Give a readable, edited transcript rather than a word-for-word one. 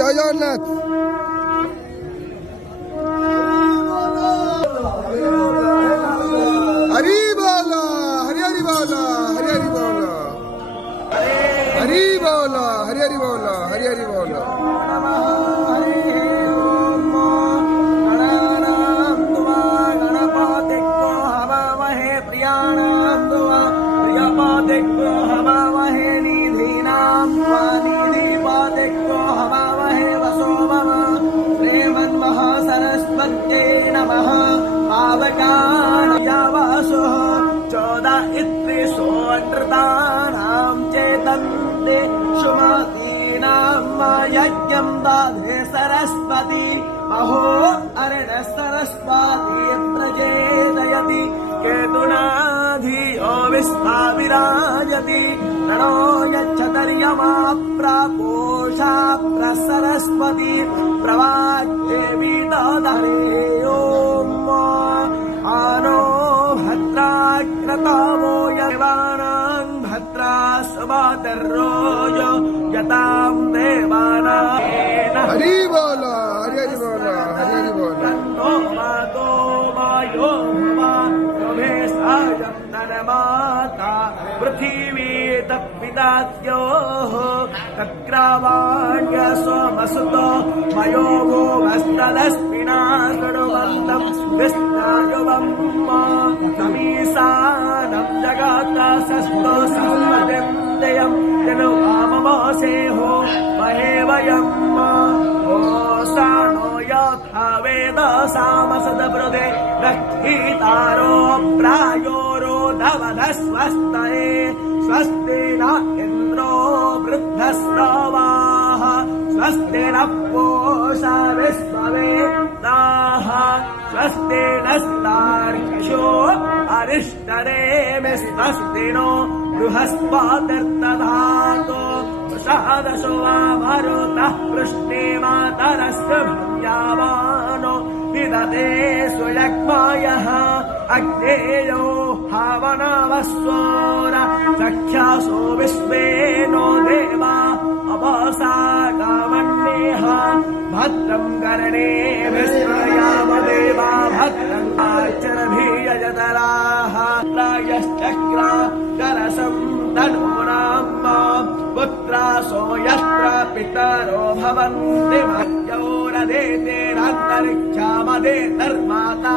জয় জগন্নাথ। हरि बोला हरि हरि बोला हरि हरि बोला हरि बोला हरि हरि बोला हरि हरि बोला। नमः पावकानयावासो चोदा इत्रिशोऽनृतानां चेतन्ते सुमतीनां यज्ञं दाधे सरस्वती अहो अरणः सरस्वती प्रजेदयति केतुनाधियो विस्ताविराजति रणो यच्छतर्यमा प्रापोषा प्रसरस्वती प्रवादेवी दधरे ओम आनो भद्राक्रतावो यवानां भद्रा सुवातर्रोज यतां देवाना हरि बोला हरि हरि बोला हरि हरि बोला। तन्नो मातो वायो मे सायं नरमाता पृथिवी तत्पितात्योः तग्रावाण्य सोमसुतो मयो भूमस्तदस्मिना सर्वन्तं विस्तायुवं समीसानं जगाता सस्तो सम्मतिं दयं तनु आममोसेहो महे वयं ओसानो यथा वेद सामसदब्रदे रक्षितारो प्रायोरो दवधस्वस्तये स्वस्ति न इन्द्रो वृद्धस्रवाः स्वस्ति न पूषा विश्ववेदाः स्वस्ति नस्तार्क्ष्यो अरिष्टनेमि स्वस्ति नो बृहस्पतिर्दधातु प्रसादशो वा मरुतः पृष्टिमातरस्य भूयावानो विदते सुयज्ञायः अग्नेयो हावनवस्वोर चक्षासो विश्वेनो देवा अवसागामन्येह भद्रं कर्णे विश्वयाम देवा भद्रं आचरभीयजतराः प्रायश्चक्रा करसं तनूनां पुत्रासो यत्र पितरो भवन्ति मह्योरदेतेरन्तरिक्षामदे धर्माता